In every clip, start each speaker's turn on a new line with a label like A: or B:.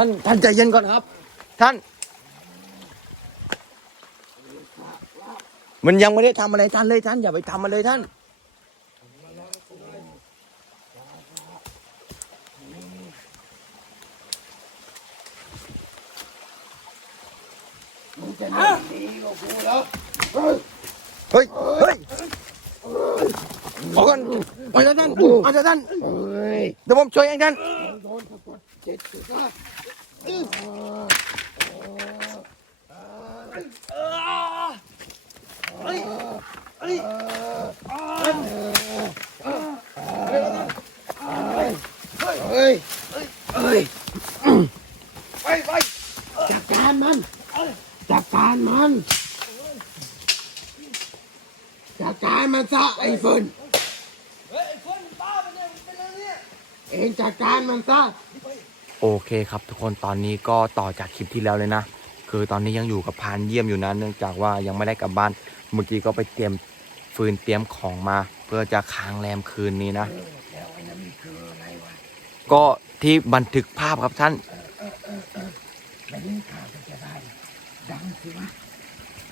A: ท่านท่านใจเย็นก่อนครับ ท่าน มันยังไม่ได้ทำอะไรท่านเลยท่านอย่าไปทำมันเลยท่าน
B: เหรอเฮ้ย
A: เฮ้ย เฮ้ยขอก่อนไปแล้วท่านเอาเถอะท่าน
B: เฮ้ย
A: เดี๋ยวผมช่วยเองท่าน
B: โดนสะกดจิตสิครับ เฮ้ยเฮ้ย
A: ไปไป
B: จัดการมัน จัดการมัน จัดการมันซะไอ้ฝุ่นเองจัดการมันซะ
A: โอเคครับทุกคนตอนนี้ก็ต่อจากคลิปที่แล้วเลยนะ คือตอนนี้ยังอยู่กับพานเยี่ยมอยู่นะเนื่องจากว่ายังไม่ได้กลับบ้านเมื่อกี้ก็ไปเตรียมฟืนเตรียมของมา เพื่อจะค้างแรมคืนนี้นะ ก็ที่บันทึกภาพครับท่าน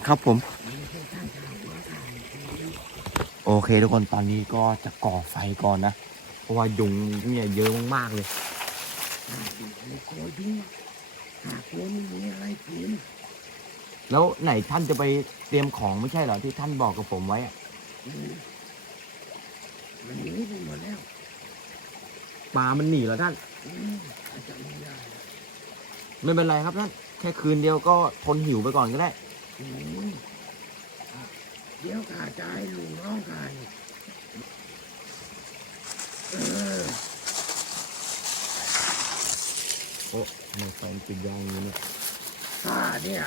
A: ครับผม โอเคทุกคนตอนนี้ก็จะก่อไฟก่อนนะ เพราะว่ายุงเนี่ยเยอะมากๆเลย
B: หาดูอะไรกลัวยิ่งหากลัวไม่มีอะไรกิน
A: แล้วไหนท่านจะไปเตรียมของไม่ใช่เหรอที่ท่านบอกกับผมไว้อะ
B: อืมมันหนีไปหมดแล้ว
A: ปลามันหนีแล้วท่าน
B: อืมอาจจะไม่ได้
A: ไม่เป็นไรครับท่านแค่คืนเดียวก็ทนหิวไปก่อนก็ได้
B: อืมอะเดี๋ยวข้าจะให้ลุงน้องข้านี่เออ
A: โอ้มันไฟปิดยางอย่างนี้เนี่ย
B: ข้าเนี่ย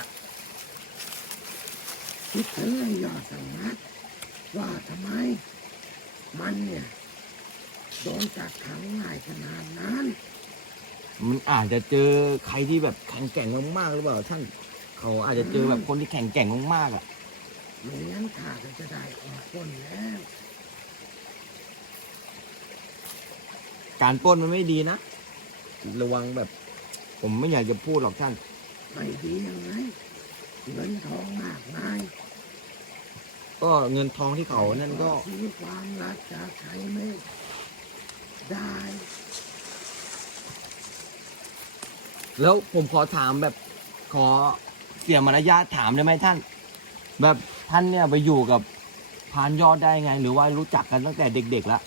B: คิดถึงไอ้ยอดสงัดว่าทำไม มันเนี่ยโดนกักขังง่ายขนาดนั้น
A: มันอาจจะเจอใครที่แบบแข็งแกร่งมากๆหรือเปล่าท่าน เขาอาจจะเจอแบบคนที่แข็งแกร่งมากๆอะ
B: ไม่งั้นข้าก็จะได้ออกคนแล้ว
A: การปล้นมันไม่ดีนะ ระวังแบบ ผมไม่อยากจะพูดหรอกท่าน
B: ไม่ดียังไงเงินทองมากมาย
A: ก็เงินทองที่เขานั่นก็
B: ซื้อความรักจากใครไม่ได้
A: แล้วผมขอถามแบบขอเสียมารยาทถามได้ไหมท่าน แบบท่านเนี่ยไปอยู่กับพานยอดได้ไง หรือว่ารู้จักกันตั้งแต่เด็กๆแล้ว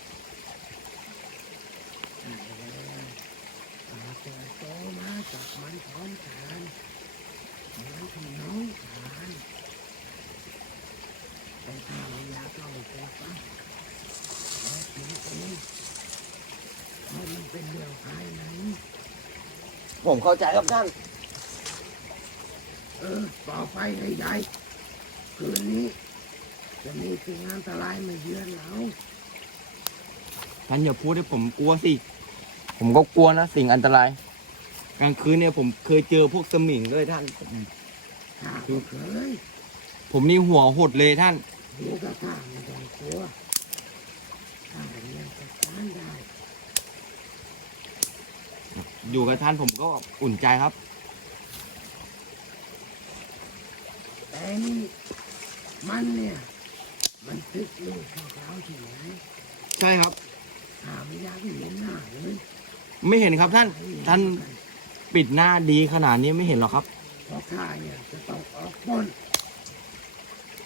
B: ข้าเติบโตมาจากมันพร้อมกันเหมือนพี่น้องกันแต่ข้าไม่อยากเล่าให้แกฟังแล้วทีนี้เองเพราะมันเป็นเรื่องภายใน
A: ผมเข้าใจครับท่าน
B: เออ ต่อไปให้ใหญ่คืนนี้ จะมีสิ่งอันตรายมาเยือนเรา
A: ท่านอย่าพูดให้ผมกลัวสิ ผมก็กลัวนะ สิ่งอันตราย กลางคืนเนี่ยผมเคยเจอพวกสมิงด้วยท่าน
B: ข้าก็เคย
A: ผมนี่หัวหดเลยท่าน
B: ดูกับข้าไม่ต้องกลัวข้าเรียนจัดการได้
A: อยู่กับท่านผมก็อุ่นใจครับ
B: แต่นี่มันเนี่ย มันตึกลูกของเราที่ไหน
A: ใช่ครับ
B: ข้าไม่อยากเห็นหน้าเลย
A: ไม่เห็นครับท่านท่านปิดหน้าดีขนาดนี้ไม่เห็นหรอกครับ
B: เพราะข้าเนี่ยจะต้องออกปล้น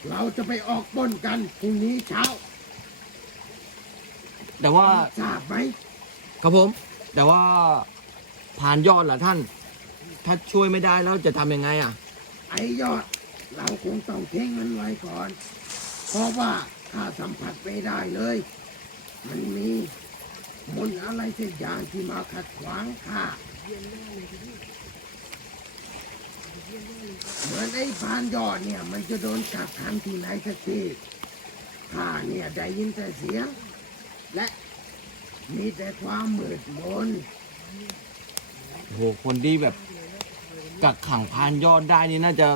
B: เราจะไปออกปล้นกันพรุ่งนี้เช้า
A: แต่ว่า
B: ทราบไหม
A: ครับผม แต่ว่า ผ่านยอดล่ะท่าน ถ้าช่วยไม่ได้แล้วจะทำยังไงอะ
B: ไอ้ยอด เราคงต้องทิ้งมันไว้ก่อน เพราะว่าข้าสัมผัสไม่ได้เลย มันมีมนต์อะไรสักอย่างที่มาขัดขวางข้าเหมือนไอ้พานยอดเนี่ย มันจะโดนกักขังที่ไหนสักทีข้าเนี่ยได้ยินแต่เสียง และมีแต่ความมืดมน
A: โหคนที่แบบกักขังพานยอดได้นี่น่าจะ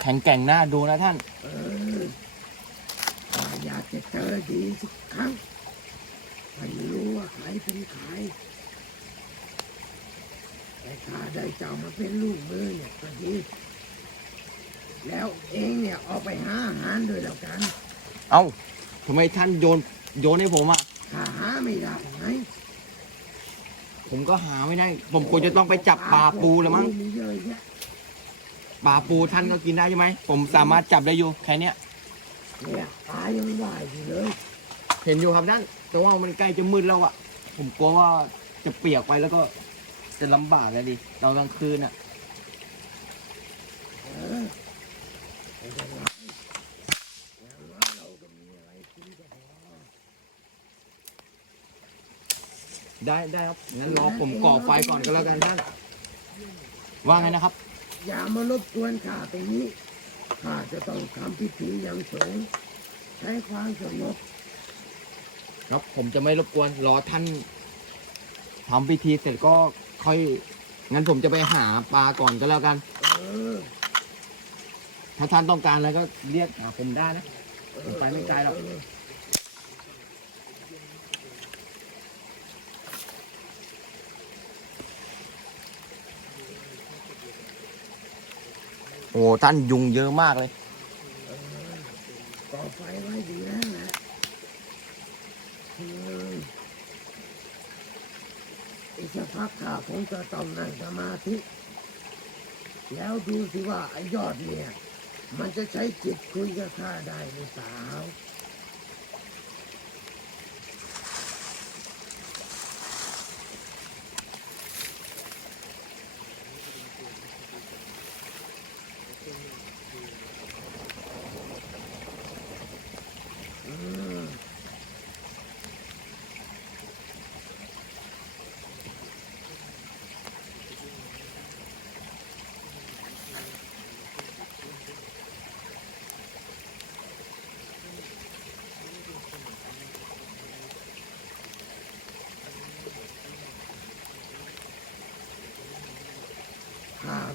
A: แข็งแกร่งหน้าดูนะท่าน
B: เออข้าอยากจะเจอดีสักครั้งให้รู้ว่าใครเป็นใครแต่ข้าได้เจ้ามาเป็นลูกมือเนี่ยก็ดี แล้วเองเนี่ยออกไปหาอาหารด้วยแล้วกัน
A: เอ้าทำไมท่านโยนโยนให้ผมอะ
B: ข้าหาไม่ได้ไง
A: ผมก็หาไม่ได้ ผมควรจะต้องไปจับปลาปูแล้วมั้ง
B: มีเยอะแยะ
A: ปลาปูท่านก็กินได้ใช่ไหม ผมสามารถจับได้อยู่แค่เนี้ย
B: เนี่ยปลายังว่ายอยู่เลย
A: เห็นอยู่ครับท่านแต่ว่ามันใกล้จะมืดแล้วอะ ผมกลัวว่าจะเปียกไปแล้วก็จะลำบากเลยดิตอนกลางคืนอะ
B: เออไม่เป็นไรอย่างน้อยเราก็มีอะไรกินก็พอ
A: ได้ได้ครับงั้นรอผมก่อไฟก่อนก็แล้วกันท่านว่าไงนะครับ
B: อย่ามารบกวนข้าตรงนี้ข้าจะต้องทำพิธีอย่างสงฆ์ใช้ความสงบ
A: ครับผมจะไม่รบกวนรอท่านทำพิธีเสร็จก็ค่อยงั้นผมจะไปหาปลาก่อนก็แล้วกัน
B: เออ
A: ถ้าท่านต้องการอะไรก็เรียกหาผมได้นะ
B: เออ
A: ไปไม่ไกลหรอก
B: เโอ้
A: ท่านยุงเยอะมากเลย
B: เออก่อไฟไว้ดีแล้วนะออีกสักพักข้าคงจะต้องนั่งสมาธิ แล้วดูสิว่าไอ้ยอดเนี่ย มันจะใช้จิตคุยกับข้าได้หรือเปล่า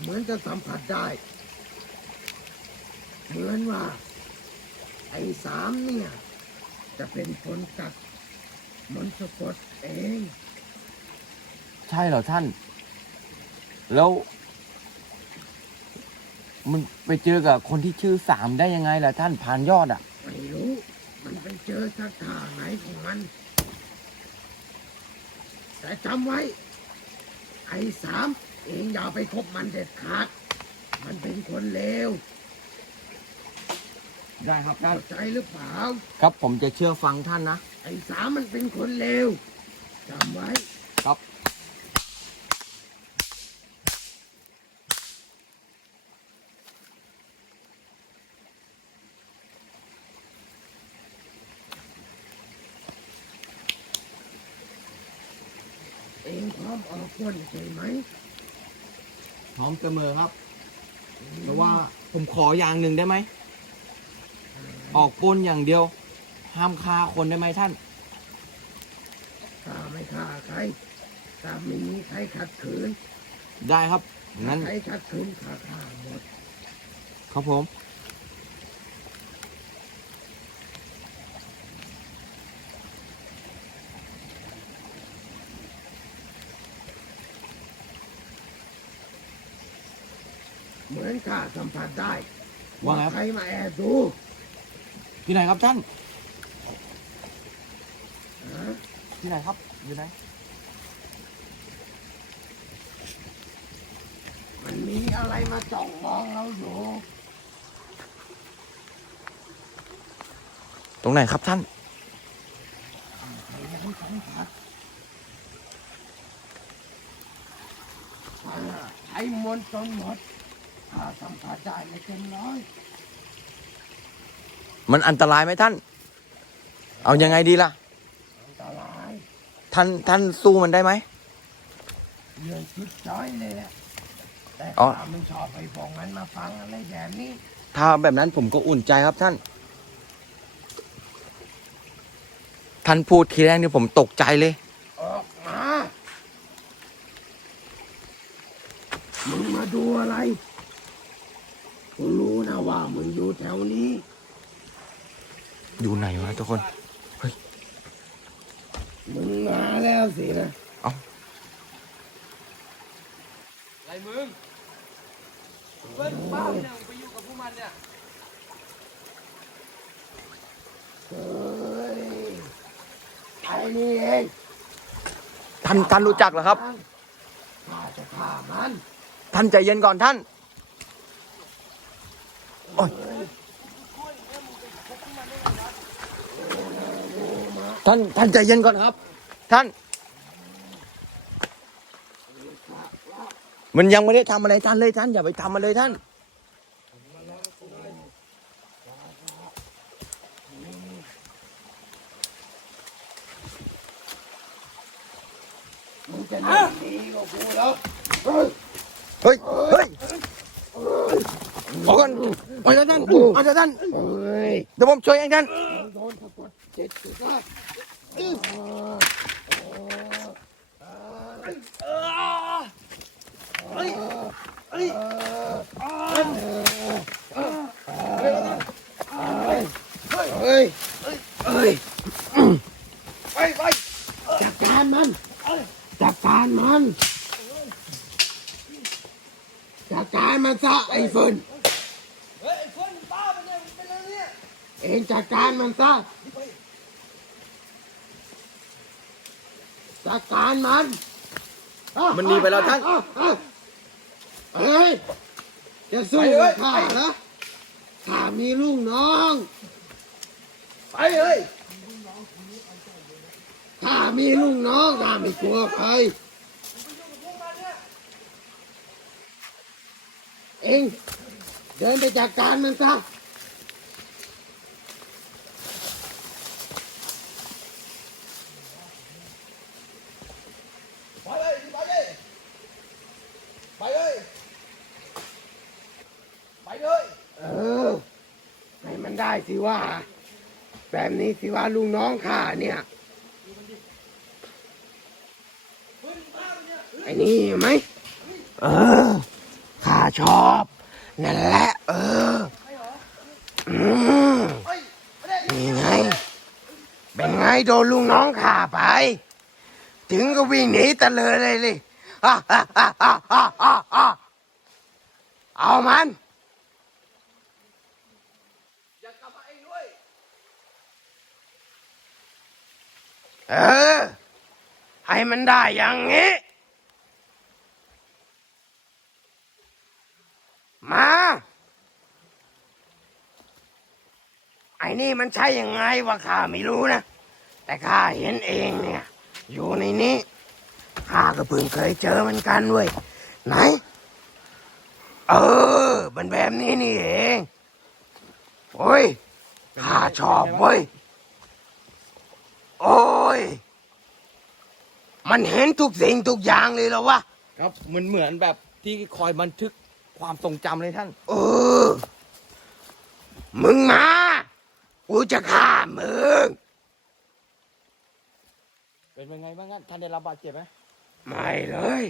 B: เหมือนจะสัมผัสได้ เหมือนว่า ไอ้สามเนี่ย จะเป็นคนตัดมนต์สะกดเอง
A: ใช่เหรอท่าน แล้ว มันไปเจอกับคนที่ชื่อสามได้ยังไงล่ะท่านผ่านยอดอะ
B: ไม่รู้ มันไปเจอสถานไหนของมัน แต่จำไว้ ไอ้สาม เองอย่าไปคบมันเด็ดขาด มันเป็นคนเลว
A: ได้ครับท่าน
B: เข้าใจหรือเปล่า
A: ครับผมจะเชื่อฟังท่านนะ
B: ไอ้สามมันเป็นคนเลวจำไว้
A: ครับ
B: เองพร้อมออกคนใช่ไหม
A: พร้อมเสมอครับ แต่ว่าผมขออย่างหนึ่งได้ไหม ออกปล้นอย่างเดียว ห้ามฆ่าคนได้ไหมท่าน
B: ข้าไม่ฆ่าใครถ้าไม่มีใครขัดขืน
A: ได้ครับงั้น
B: ใครขัดขืนข้าฆ่าหมด
A: ครับผม
B: เหมือนข้าสัมผัสได้
A: ว่าไงครับ
B: ใครมาแอบดู
A: ที่ไหนครับท่าน
B: ฮะ
A: ที่ไหนครับอยู่ไหน
B: มันมีอะไรมาจ้องมองเราอยู่
A: ตรงไหนครับท่าน
B: ใครยังสัมผัสอ่าใช้มนต์จนหมด ข้าสัมผัสได้ไม่เต็มร้อย
A: มันอันตรายไหมท่าน เอายังไงดีล่ะ
B: อันตราย
A: ท่านท่านสู้มันได้ไหม
B: เรื่องคิดจ้อยเลยแหละแต่
A: อ๋อ
B: ข้าไม่ชอบไปบอกมันมาฟังอะไรแบบนี้
A: ถ้าแบบนั้นผมก็อุ่นใจครับท่าน ท่านพูดทีแรกนี่ผมตกใจเลย
B: ออกมามึงมาดูอะไรกูรู้นะ ว่ามึงอยู่แถวนี้
A: อยู่ไหนวะทุกคน
B: มึงมาแล้วสินะ
A: ไรมึงเพื่อนบ้าเนี่ยมึงไปอยู่กับพวกมันเนี่ย
B: เฮ้ยไอ้นี่เอง
A: ท่านท่านรู้จักเหรอครับ
B: ข้าจะฆ่ามัน
A: ท่านใจเย็นก่อนท่านโอ้ย ท่านท่านใจเย็นก่อนครับ ท่าน มันยังไม่ได้ทำอะไรท่านเลยท่านอย่าไปทำมันเลยท่าน
B: เฮ้ย
A: เฮ้ย เฮ้ยขอก่อนมาเถอะท่านมาเถอะท่าน
B: เฮ้ย
A: เดี๋ยวผมช่วยเองท่าน
B: เจ็ดสิบห้าเฮ้ยเฮ้ย
A: ไปไป
B: จัดการมันจัดการมันจัดการมันซะไอ้ฝุ่น
A: เฮ้ยคนบ้าไปเนี่ยเป็นอะไรเนี่ย
B: เองจัดการมันซะจัดการมัน
A: มันหนีไปแล้วท่าน
B: เฮ้ยจะสู้กับข้าเหรอข้ามีลูกน้อง
A: ไปเฮ้ย
B: ข้ามีลูกน้องข้าไม่กลัวใคร เองเดินไปจัดการมันซะ
A: ไปเลยไปเลยไปเลยไปเลย
B: เออ ให้มัน ได้สิว่า แบบนี้สิว่าลูกน้องข้าเนี่ยไอ้นี่ไหมเออข้าชอบ นั่นแหละ เอออืมนี่ไง เป็นไงโดนลูกน้องข้าไป ถึงก็วิ่งหนีตะเลยเลยเลยอะอะอะอะอะอะอะเอามัน
A: อย่ากลับมาเองด้วย
B: เออ ให้มันได้อย่างนี้ มา ไอ้นี่มันใช่ยังไงวะข้าไม่รู้นะ แต่ข้าเห็นเองเนี่ย อยู่ในนี้ข้าก็เพิ่งเคยเจอมันกันเว้ย ไหน เออมันแบบนี้นี่เอง โอ้ยข้าชอบเว้ย โอ้ย มันเห็นทุกสิ่งทุกอย่างเลยเหรอวะ
A: ครับมันเหมือนแบบที่คอยบันทึกความทรงจำเลยท่าน
B: เออ มึงมา กูจะฆ่ามึง
A: เป็นยังไงบ้างท่านท่านได้รับบาดเจ็บไหม
B: ไม่เลย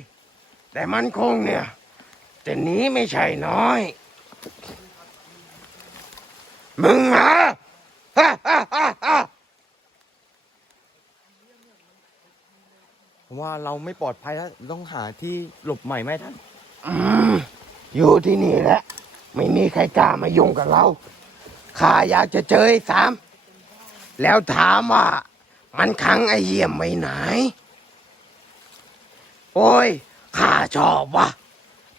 B: แต่มันคงเนี่ยจะหนีไม่ใช่น้อย มึงมา ฮ่าฮ่าฮ่าฮ่า
A: ผมว่าเราไม่ปลอดภัยแล้วต้องหาที่หลบใหม่ไหมท่าน
B: อยู่ที่นี่แหละไม่มีใครกล้ามายุ่งกับเราข้าอยากจะเจอไอ้สาม แล้วถามว่ามันขังไอ้เยี่ยมไว้ไหน โอ้ยข้าชอบว่ะ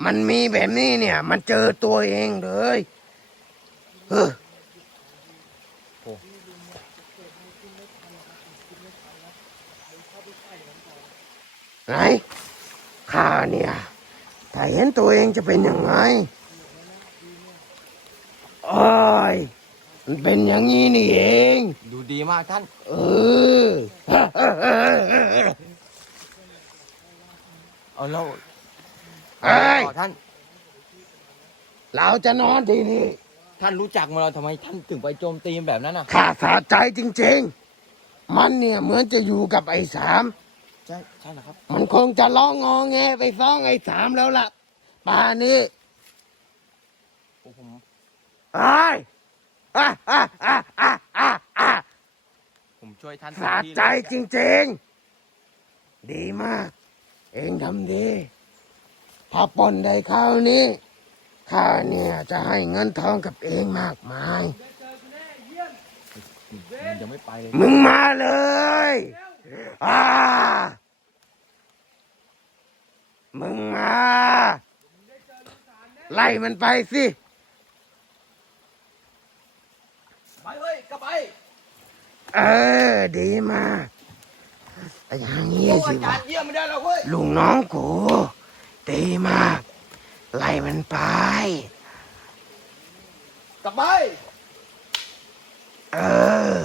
B: มันมีแบบนี้เนี่ย มันเจอตัวเองเลยเออ ไหนข้าเนี่ยถ้าเห็นตัวเองจะเป็นยังไงโอ้ยมันเป็นอย่างนี้นี่เอง
A: ดูดีมากท่าน
B: เออ
A: เอาแล้ว
B: เอ้ย
A: ต่อท่าน
B: เราจะนอนที่นี่
A: ท่านรู้จักมาเราทำไมท่านถึงไปโจมตีแบบนั้นอะ
B: ข้าสะใจจริง ๆ มันเนี่ยเหมือนจะอยู่กับไอ้สาม
A: ใช่ใช่เหรอครับ
B: มันคงจะร้องงอแงไปฟ้องไอ้สามแล้วล่ะป่านี้
A: โอ้ผม
B: ไอ้ยอะอะอะอะอะอะ
A: ผมช่วยท่าน
B: สะใจจริงๆ ดีมาก เองทำดีทถ้าปล้นได้คราวนี้ข้าเนี่ยจะให้เงินทองกับเองมากมาย
A: มันยังไม่ไปเลย
B: มึงมาเลย อ่ามึงมาไล่มันไปสิ
A: ไปเฮ้ยกลับไป
B: เออ ดีมากไอ้อย่างนี้
A: โอ้
B: สิ
A: อาจาวะรย์เยี่ยมไม่ได้หรอกเว้ย
B: ลุงน้องกูดีมากไล่มันไป
A: กลับไป
B: เออ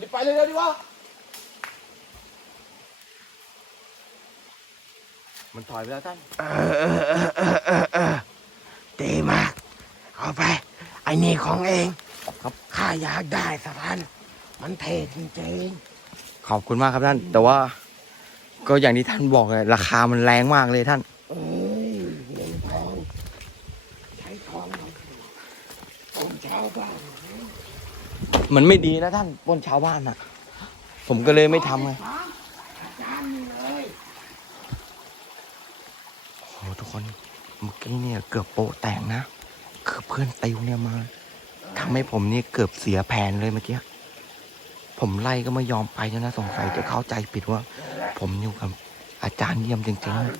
A: รีบ ไปเลยเร็วดีวะมันถอยไปแล้วท่าน
B: ดีมาก เอาไป ไอ้นี่ของเอง
A: ครับ
B: ข้าอยากได้สักอันมันเท่จริง
A: ขอบคุณมากครับท่าน แต่ว่า ก็อย่างที่ท่านบอกเลยราคามันแรงมากเลยท่าน
B: ๆ เอ้ยเงินทอง ใช้ทองมาสิผมชาวบ้าน
A: มันไม่ดีนะท่านปล้นชาวบ้านอะ ผมก็เลยไม่ทำไง
B: อาจารย์นี่เลย
A: โอ้ทุกคนเมื่อกี้เนี่ยเกือบโปะแตกนะคือเพื่อนติวเนี่ยมาทำให้ผมนี่เกือบเสียแผนเลยเมื่อกี้ผมไล่ก็ไม่ยอมไปนะสงสัยจะเข้าใจผิดว่า ผมอยู่กับอาจารย์เยี่ยมจริงๆนะ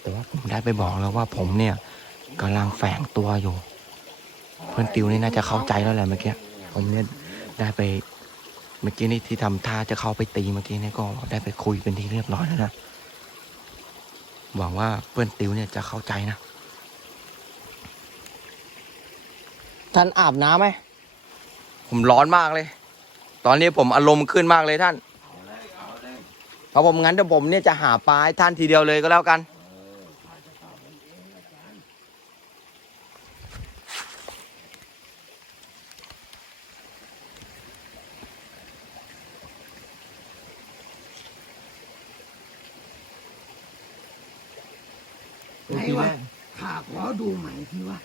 A: แต่ว่าผมได้ไปบอกแล้วว่าผมเนี่ยกำลังแฝงตัวอยู่ เพื่อนติวนี่น่าจะเข้าใจแล้วแหละเมื่อกี้ผมเนี่ยได้ไปเมื่อกี้นี่ที่ทำท่าจะเข้าไปตีเมื่อกี้เนี่ยก็ได้ไปคุยเป็นที่เรียบร้อยแล้วนะหวังว่าเพื่อนติวเนี่ยจะเข้าใจนะท่านอาบน้ำไหมผมร้อนมากเลย ตอนนี้ผมอารมณ์ขึ้นมากเลยท่านเพราะผมงั้นเดี๋ยวผมเนี่ยจะหาปลาให้ท่านทีเดียวเลยก็แล้วกัน
B: ไหนวะข้าขอดูใหม่ทีว่า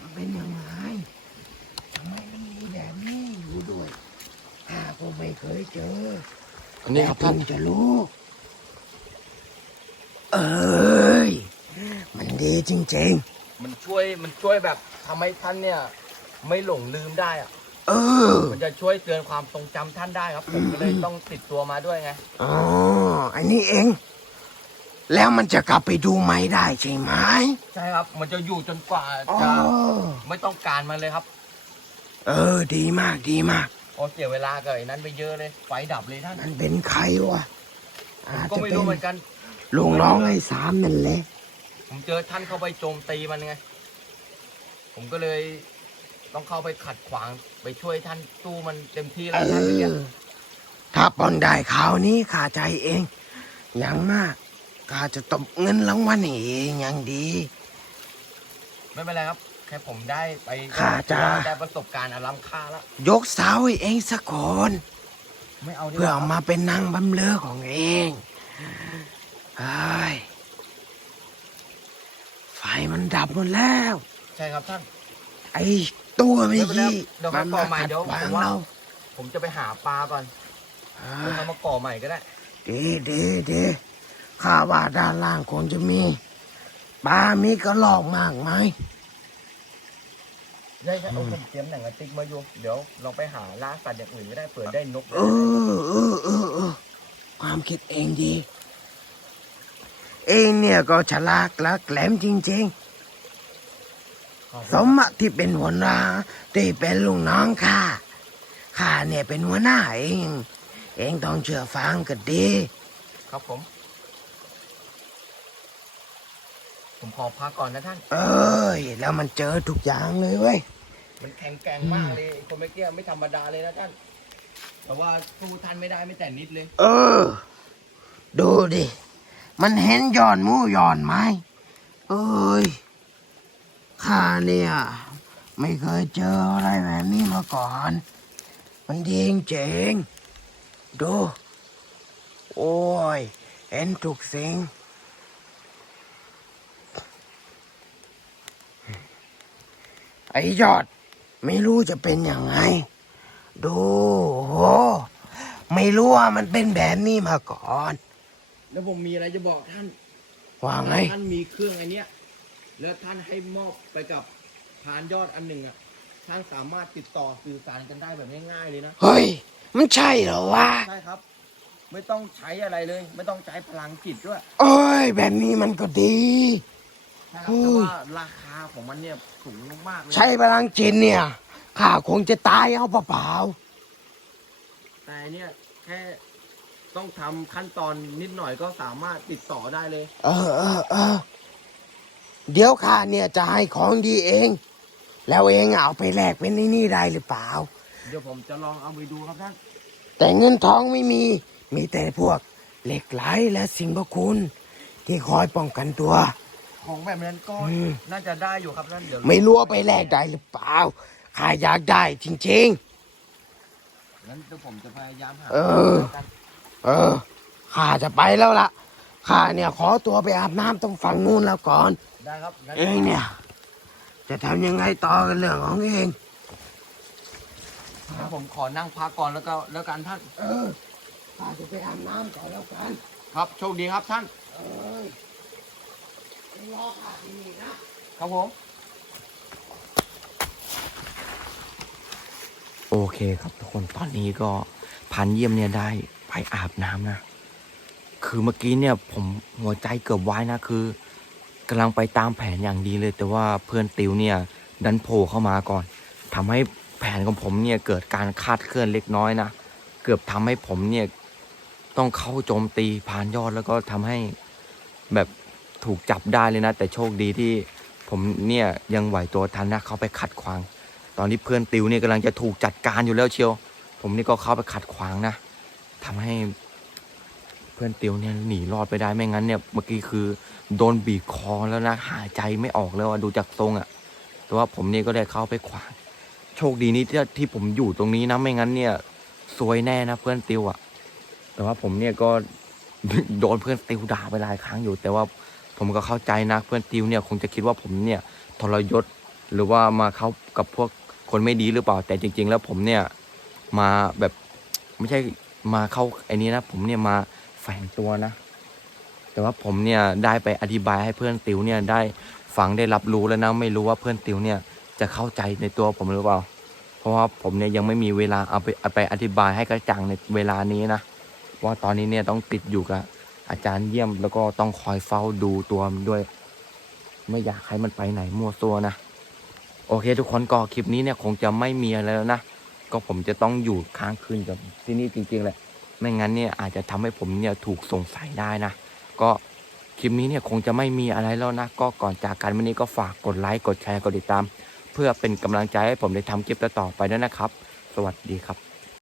B: มันเป็นยังไงทำไมมันมีแบบนี้อยู่ด้วยข้าก็ ไม่เคยเจอ
A: อันนี้ครับท่าน
B: แต่เพิ่งจะรู้เอ้ยมันดีจริง
A: มันช่วยมันช่วยแบบทำให้ท่านเนี่ย ไม่หลงลืมได้อะ
B: ๆ เออ
A: มันจะช่วยเตือนความทรงจำท่านได้ครับ ผมก็เลยต้องติดตัวมาด้วยไง
B: อ๋อ อันนี้เอง แล้วมันจะกลับไปดูไม่ได้ใช่ไหม
A: ใช่ครับ มันจะอยู่จนกว่า
B: อ๋อ
A: จะไม่ต้องการมันเลยครับ
B: เออ ดีมากดีมาก
A: โอเสียเวลากับไอ้นั้นไปเยอะเลย ไฟดับเลยท่าน
B: มันเป็นใครวะอาจ
A: ก็
B: จะ
A: ไม่
B: เป็
A: รู้
B: น
A: เหมือนกัน
B: ลุงน้องไอ้สามนั่นแหละ
A: ผมเจอท่านเข้าไปโจมตีมันไง ผมก็เลยต้องเข้าไปขัดขวางไปช่วยท่านสู้มันเต็มที่
B: เอ
A: แล้วท่านเมื่อกี้
B: อถ้าปอนได้ข่าวนี้ข้าใจเอง อย่างมากข้าจะตบเงินรางวัลให้เองอย่างดี
A: ไม่เป็นไรครับ แค่ผมได้ไป
B: ข้าจะ
A: ได้ประสบการณ์อันล้ำค่าแล้ว
B: ยกสาวให้เองสักคน
A: ไม่เอาดีก
B: เพื่อ
A: ว่า
B: เอามาเป็นนางบำเรอของเองเฮ้ยไฟมันดับหมดแล้ว
A: ใช่ครับท่าน
B: ไอ้ตัวไม่
A: ไม่เป็นไร
B: ยี่
A: เดี๋ยว
B: มั
A: เขา
B: น
A: ต่
B: มา
A: อใหม่
B: ขัด
A: เดี๋ยว
B: ขวาง
A: ผมว่า
B: เรา
A: ผมจะไปหาปลาก่อน
B: เฮ้
A: เดี๋ยวยเขามาก่อใหม่ก็ได้
B: ดีดีดีข้าว่าด้านล่างคงจะมีปลามีกระลอกมากไหมาย
A: ใช่ใช่เอาผมเตรียมหนังกระติกมาอยู่เดี๋ยวลองไปหาล่าสัตว์อย่างอื่นก็ได้เผื่อได้นก
B: เออเออเออเออความคิดเองดี เองเนี่ยก็ฉลาดและแหลมจริงๆ สมะที่เป็นหัวหน้าที่เป็นลูกน้องข้าข้าเนี่ยเป็นหัวหน้าเอง เองต้องเชื่อฟังก็ดี
A: ครับผม ผมขอพักก่อนนะท่าน
B: เอ้ยแล้วมันเจอทุกอย่างเลยเว้ย
A: มันแข็งแกร่งมากเลยไอ้คนเมื่อกี้ไม่ธรรมดาเลยนะท่าน แต่ว่าสู้ท่านไม่ได้ไม่แต่นิดเลย
B: เออ ดูดิ มันเห็นย้อนหมูย้อนไหมเอ้ยข้าเนี่ย ไม่เคยเจออะไรแบบนี้มาก่อน มันดีจริงๆดู โอ้ย เห็นทุกสิ่ง ไอ้ยอด ไม่รู้จะเป็นยังไง ดูโหไม่รู้ว่ามันเป็นแบบนี้มาก่อน
A: แล้วผมมีอะไรจะบอกท่าน
B: ว่าไง
A: ท่านมีเครื่องอันเนี้ย แล้วท่านให้มอบไปกับพานยอดอันหนึ่งอะ ท่านสามารถติดต่อสื่อสารกันได้แบบง่ายๆเลยนะ
B: เฮ้ย มันใช่เหรอวะ
A: ใช่ครับ ไม่ต้องใช้อะไรเลย ไม่ต้องใช้พลังจิตด้วย
B: เอ้ย แบบนี้มันก็ดี
A: ใช่ครับ
B: โอ้
A: แต่
B: ย
A: ว่าราคา ของมันเนี่ยสูงมากๆเลย
B: ใช้พลังจินเนี่ยข้าคงจะตายเอาเปล่า
A: แต่เนี่ยแค่ต้องทำขั้นตอนนิดหน่อยก็สามารถติดต่อได้เลย
B: ๆเออเออเออเดี๋ยวข้าเนี่ยจะให้ของดีเอง แล้วเองเอาไปแลกเป็นนี่นี่ได้หรือเปล่า
A: เดี๋ยวผมจะลองเอาไปดูครับท่าน
B: แต่เงินทองไม่มี มีแต่พวกเหล็กไหลและสิ่งพระคุณ ที่คอยป้องกันตัว
A: ของแบบนั้นก็
B: อืม
A: น่าจะได้อยู่ครับท่านเดี๋ยว
B: ไม่รู้ว่าไปแลกได้หรือเปล่าข้าอยากได้จริง
A: งั้นเดี๋ยวผมจะพยายามหา
B: เออๆเออข้าจะไปแล้วล่ะข้าเนี่ยขอตัวไปอาบน้ำตรงฝั่งนู้นแล้วก่อน
A: ได้ครับงั้น
B: เองเนี่ย จะทำยังไงต่อกันเรื่องของเอง
A: งั้นผมขอนั่งพักก่อนแล้วก็แล้วกันท่าน
B: เออข้าจะไปอาบน้ำก่อนแล้วกัน
A: ครับโชคดีครับท่าน
B: เอ้ยรอข้าที่นี่นะ
A: ครับผม โอเคครับทุกคนตอนนี้ก็พันเยี่ยมเนี่ยได้ไปอาบน้ำนะ คือเมื่อกี้เนี่ยผมหัวใจเกือบวายนะคือกำลังไปตามแผนอย่างดีเลย แต่ว่าเพื่อนติวเนี่ยดันโผล่เข้ามาก่อนทำให้แผนของผมเนี่ยเกิดการคาดเคลื่อนเล็กน้อยนะเกือบทำให้ผมเนี่ยต้องเข้าโจมตีพานยอดแล้วก็ทำให้แบบ ถูกจับได้เลยนะ แต่โชคดีที่ผมเนี่ยยังไหวตัวทันนะเขาไปขัดขวาง ตอนนี้เพื่อนติวเนี่ยกำลังจะถูกจัดการอยู่แล้วเชียว ผมนี่ก็เข้าไปขัดขวางนะทำให้เพื่อนติวเนี่ยหนีรอดไปได้ไม่งั้นเนี่ยเมื่อกี้คือโดนบีบคอแล้วนะหายใจไม่ออกแล้วดูจากทรงอะแต่ว่าผมนี่ก็ได้เข้าไปขวาง โชคดีนี่ที่ที่ผมอยู่ตรงนี้นะไม่งั้นเนี่ยซวยแน่นะเพื่อนติวอะ แต่ว่าผมเนี่ยก็โดนเพื่อนติวด่าไปหลายครั้งอยู่ แต่ว่า ผมก็เข้าใจนะเพื่อนติวเนี่ยคงจะคิดว่าผมเนี่ยทรยศหรือว่ามาเข้ากับพวกคนไม่ดีหรือเปล่า แต่จริง ๆ แล้วผมเนี่ยมาแบบไม่ใช่มาเข้าไอ้นี้นะ ผมเนี่ยมาแฝงตัวนะ แต่ว่าผมเนี่ยได้ไปอธิบายให้เพื่อนติวเนี่ยได้ฟังได้รับรู้แล้วนะไม่รู้ว่าเพื่อนติวเนี่ยจะเข้าใจในตัวผมหรือเปล่า เพราะว่าผมเนี่ยยังไม่มีเวลาเอาไปเอาไปอธิบายให้กระจ่างในเวลานี้นะว่าตอนนี้เนี่ยต้องติดอยู่กับ อาจารย์เยี่ยมแล้วก็ต้องคอยเฝ้าดูตัวมันด้วย ไม่อยากให้มันไปไหนมั่วตัวนะ โอเค ทุกคนก็คลิปนี้เนี่ยคงจะไม่มีอะไรแล้วนะ ก็ผมจะต้องอยู่ค้างคืนกับที่นี่จริงๆแหละ ไม่งั้นเนี่ยอาจจะทำให้ผมเนี่ยถูกสงสัยได้นะ ก็คลิปนี้เนี่ยคงจะไม่มีอะไรแล้วนะ ก็ก่อนจากกันวันนี้ก็ฝากกดไลค์กดแชร์กดติดตาม เพื่อเป็นกำลังใจให้ผมได้ทำคลิปต่อไปด้วยนะครับ สวัสดีครับ